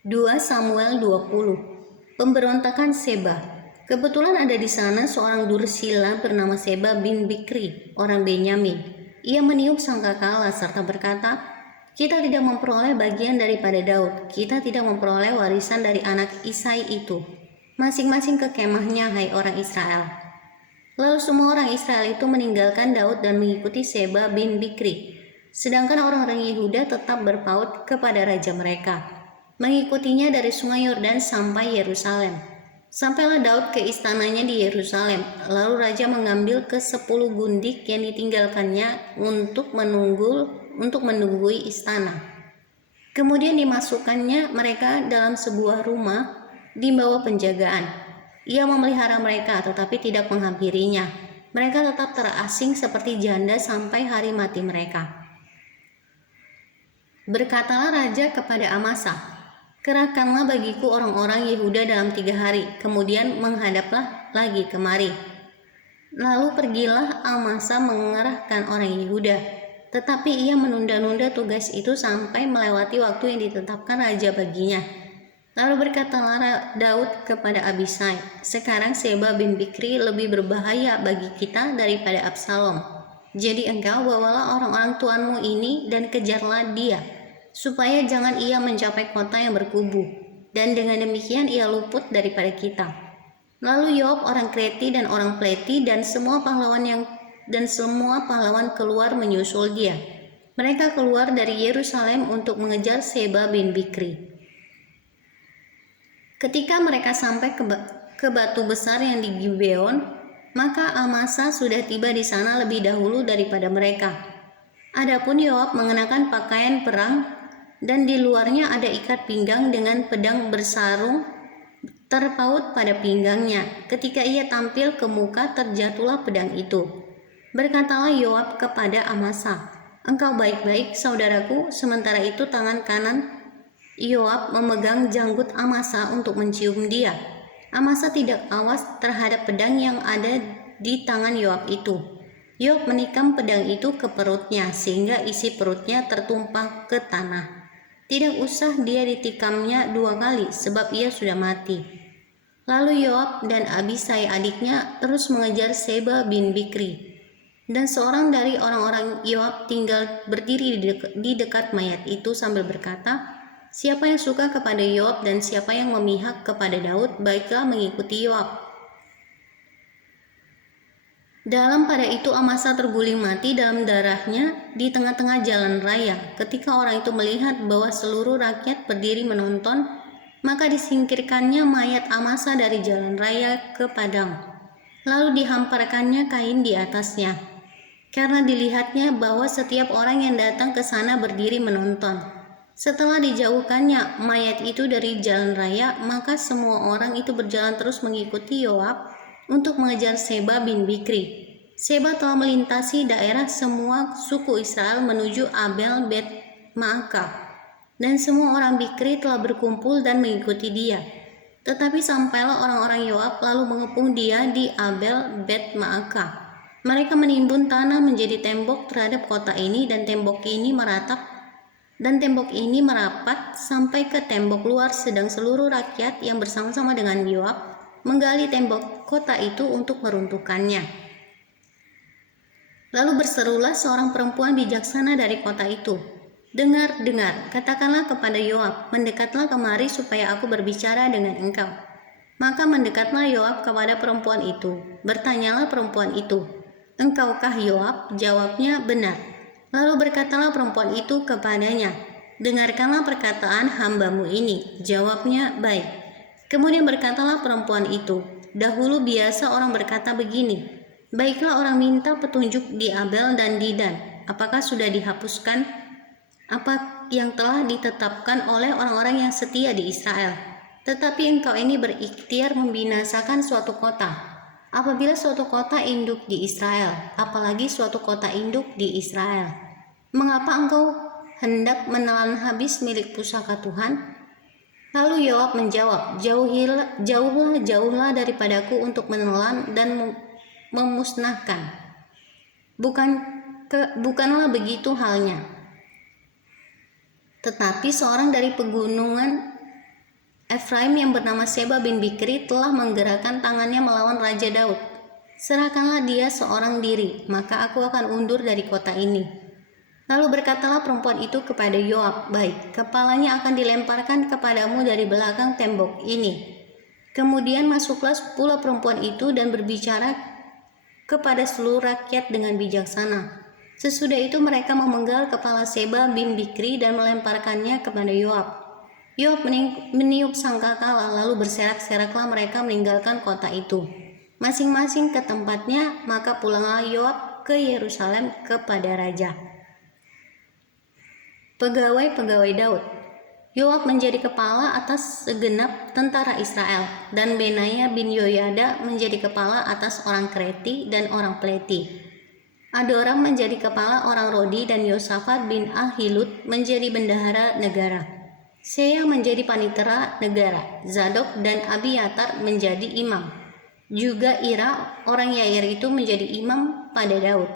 2 Samuel 20. Pemberontakan Seba. Kebetulan ada di sana seorang dursila bernama Seba bin Bikri, orang Benyamin. Ia meniup sangkakala serta berkata, "Kita tidak memperoleh bagian daripada Daud, kita tidak memperoleh warisan dari anak Isai itu. Masing-masing ke kemahnya, hai orang Israel." Lalu semua orang Israel itu meninggalkan Daud dan mengikuti Seba bin Bikri, sedangkan orang-orang Yehuda tetap berpaut kepada raja mereka, mengikutinya dari sungai Yordan sampai Yerusalem. Sampailah Daud ke istananya di Yerusalem, lalu raja mengambil ke-10 gundik yang ditinggalkannya untuk menunggui istana. Kemudian dimasukkannya mereka dalam sebuah rumah di bawah penjagaan. Ia memelihara mereka tetapi tidak menghampirinya. Mereka tetap terasing seperti janda sampai hari mati mereka. Berkatalah raja kepada Amasa, "Kerahkanlah bagiku orang-orang Yehuda dalam 3 hari, kemudian menghadaplah lagi kemari." Lalu pergilah Amasa mengerahkan orang Yehuda, tetapi ia menunda-nunda tugas itu sampai melewati waktu yang ditetapkan raja baginya. Lalu berkatalah Daud kepada Abisai, "Sekarang Seba bin Bikri lebih berbahaya bagi kita daripada Absalom. Jadi engkau bawalah orang-orang tuanmu ini dan kejarlah dia, supaya jangan ia mencapai kota yang berkubu, dan dengan demikian ia luput daripada kita." Lalu Yoab orang Kreti dan orang Pleti dan semua pahlawan keluar menyusul dia. Mereka keluar dari Yerusalem untuk mengejar Seba bin Bikri. Ketika mereka sampai ke batu besar yang di Gibeon, maka Amasa sudah tiba di sana lebih dahulu daripada mereka. Adapun Yoab mengenakan pakaian perang dan di luarnya ada ikat pinggang dengan pedang bersarung terpaut pada pinggangnya. Ketika ia tampil ke muka, terjatuhlah pedang itu. Berkatalah Yoab kepada Amasa, "Engkau baik-baik, saudaraku." Sementara itu tangan kanan Yoab memegang janggut Amasa untuk mencium dia. Amasa tidak awas terhadap pedang yang ada di tangan Yoab itu. Yoab menikam pedang itu ke perutnya sehingga isi perutnya tertumpah ke tanah. Tidak usah dia ditikamnya 2 kali sebab ia sudah mati. Lalu Yoab dan Abisai adiknya terus mengejar Seba bin Bikri. Dan seorang dari orang-orang Yoab tinggal berdiri di dekat mayat itu sambil berkata, "Siapa yang suka kepada Yoab dan siapa yang memihak kepada Daud, baiklah mengikuti Yoab." Dalam pada itu Amasa terguling mati dalam darahnya di tengah-tengah jalan raya. Ketika orang itu melihat bahwa seluruh rakyat berdiri menonton, maka disingkirkannya mayat Amasa dari jalan raya ke padang. Lalu dihamparkannya kain di atasnya, karena dilihatnya bahwa setiap orang yang datang ke sana berdiri menonton. Setelah dijauhkannya mayat itu dari jalan raya, maka semua orang itu berjalan terus mengikuti Yoab untuk mengejar Seba bin Bikri. Seba telah melintasi daerah semua suku Israel menuju Abel Bet Maakah, dan semua orang Bikri telah berkumpul dan mengikuti dia. Tetapi sampailah orang-orang Yoab lalu mengepung dia di Abel Bet Maakah. Mereka menimbun tanah menjadi tembok terhadap kota ini, dan tembok ini merapat sampai ke tembok luar, sedang seluruh rakyat yang bersama-sama dengan Yoab menggali tembok kota itu untuk meruntuhkannya. Lalu berserulah seorang perempuan bijaksana dari kota itu, "Dengar, dengar, katakanlah kepada Yoab, mendekatlah kemari supaya aku berbicara dengan engkau." Maka mendekatlah Yoab kepada perempuan itu. Bertanyalah perempuan itu, "Engkaukah Yoab?" Jawabnya, "Benar." Lalu berkatalah perempuan itu kepadanya, "Dengarkanlah perkataan hambamu ini." Jawabnya, "Baik." Kemudian berkatalah perempuan itu, "Dahulu biasa orang berkata begini, 'Baiklah orang minta petunjuk di Abel dan di Dan. Apakah sudah dihapuskan apa yang telah ditetapkan oleh orang-orang yang setia di Israel?' Tetapi engkau ini berikhtiar membinasakan suatu kota. Apabila suatu kota induk di Israel, apalagi suatu kota induk di Israel, mengapa engkau hendak menelan habis milik pusaka Tuhan?" Lalu Yoab menjawab, jauhlah daripadaku untuk menelan dan memusnahkan. Bukanlah begitu halnya. Tetapi seorang dari pegunungan Efraim yang bernama Seba bin Bikri telah menggerakkan tangannya melawan Raja Daud. Serahkanlah dia seorang diri, maka aku akan undur dari kota ini. Lalu berkatalah perempuan itu kepada Yoab, baik, kepalanya akan dilemparkan kepadamu dari belakang tembok ini. Kemudian masuklah pula perempuan itu dan berbicara kepada seluruh rakyat dengan bijaksana. Sesudah itu mereka memenggal kepala Seba bin Bikri dan melemparkannya kepada Yoab. Yoab meniup sangkakala, lalu berserak-seraklah mereka meninggalkan kota itu, masing-masing ke tempatnya, maka pulanglah Yoab ke Yerusalem kepada raja. Pegawai-pegawai Daud. Yoab menjadi kepala atas segenap tentara Israel, dan Benaya bin Yoyada menjadi kepala atas orang Kreti dan orang Pleti. Adoram menjadi kepala orang Rodi, dan Yosafat bin Ahilud menjadi bendahara negara. Seya menjadi panitera negara, Zadok dan Abiatar menjadi imam. Juga Ira orang Yair itu menjadi imam pada Daud.